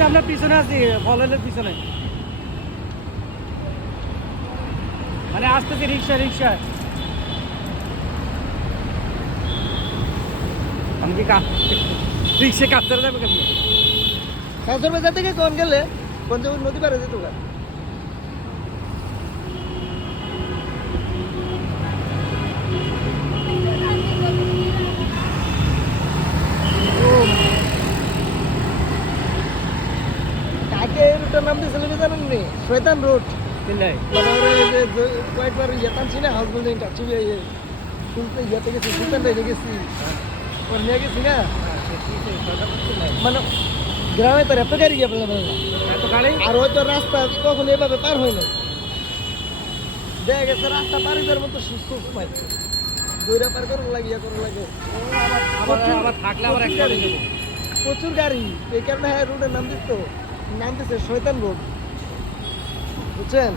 যে আমরা পিছনে আছি ফলের পিছনে মানে আসতেছি রিক্সা রিক্সা আমি কি রিক্সা কাটতে যাবে কেমনি সাঁচর বাজার থেকে কোন গেলে পঞ্চবন নদী পারে যেত গা কাকে এই রুটের নাম দিয়েছিল জানেন নি শয়তান রুট চিল্লাই কয়েকবার ইয়ে টানছি না হাউস বিল্ডিং টানছি ইয়েতে গেছি সুলতান রেখে গেছি ওর নিয়ে গেছি না মানে গ্রামে তো এত গাড়ি গিয়ে পেলাম এত গাড়ি আর হয়তো রাস্তা কখন এভাবে পার হয় না দেখা গেছে রাস্তা পার হইবার মতো সুস্থ সময় দৌড়া পার করার লাগে ইয়ে করার লাগে আবার থাকলে আবার একটা গাড়ি নেবো প্রচুর গাড়ি এই কারণে হ্যাঁ রোডের নাম দিত নাম দিচ্ছে শয়তান রোড বুঝছেন